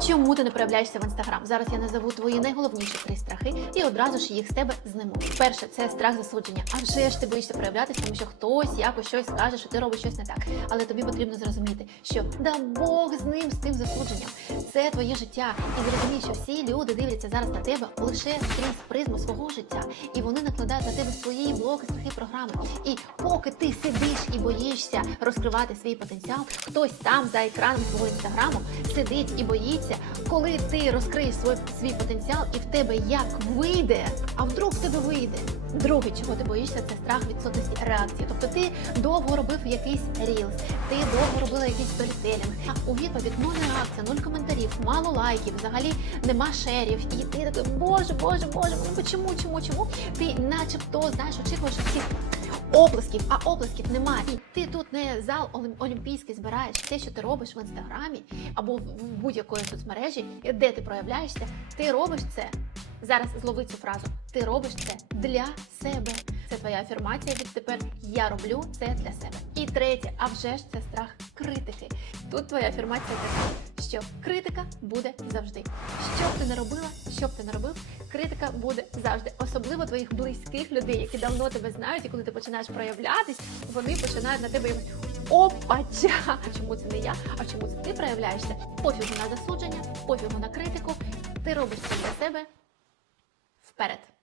Чому ти не проявляєшся в інстаграм? Зараз я назову твої найголовніші три страхи і одразу ж їх з тебе зниму. Перше, це страх засудження. А вже ж ти боїшся проявлятися, тому що хтось якось щось скаже, що ти робиш щось не так. Але тобі потрібно зрозуміти, що да Бог з ним, з тим засудженням. Це твоє життя. І зрозумій, що всі люди дивляться зараз на тебе лише крізь призму свого життя, і вони накладають на тебе свої блоки, страхи, програми. І поки ти сидиш і боїшся розкривати свій потенціал, хтось там за екраном твого інстаграму сидить і боїться, коли ти розкриєш свій, свій потенціал, і в тебе як вийде, а вдруг в тебе вийде. Друге, чого ти боїшся, це страх відсутності реакції. Тобто ти довго робив якийсь рілс, ти довго робила якийсь сторітелінг, а у відповідь нуль реакція, нуль коментарів, мало лайків, взагалі нема шерів. І ти такий, боже, боже, боже, ну чому, чому, чому? Ти начебто знаєш, очікуєш всіх оплесків, а оплесків немає. І ти тут не зал олімпійський збираєш те, що ти робиш в інстаграмі або в будь-якої соцмережі, де ти проявляєшся, ти робиш це. Зараз злови цю фразу. Ти робиш це для себе. Це твоя афірмація відтепер. Я роблю це для себе. І третє, а вже ж це страх критики. Тут твоя афірмація така, що критика буде завжди. Що б ти не робила, що б ти не робив, критика буде завжди. Особливо твоїх близьких людей, які давно тебе знають, і коли ти починаєш проявлятись, вони починають на тебе якось опача. А чому це не я? А чому це ти проявляєшся? Пофігу на засудження, пофігу на критику. Ти робиш це для себе вперед.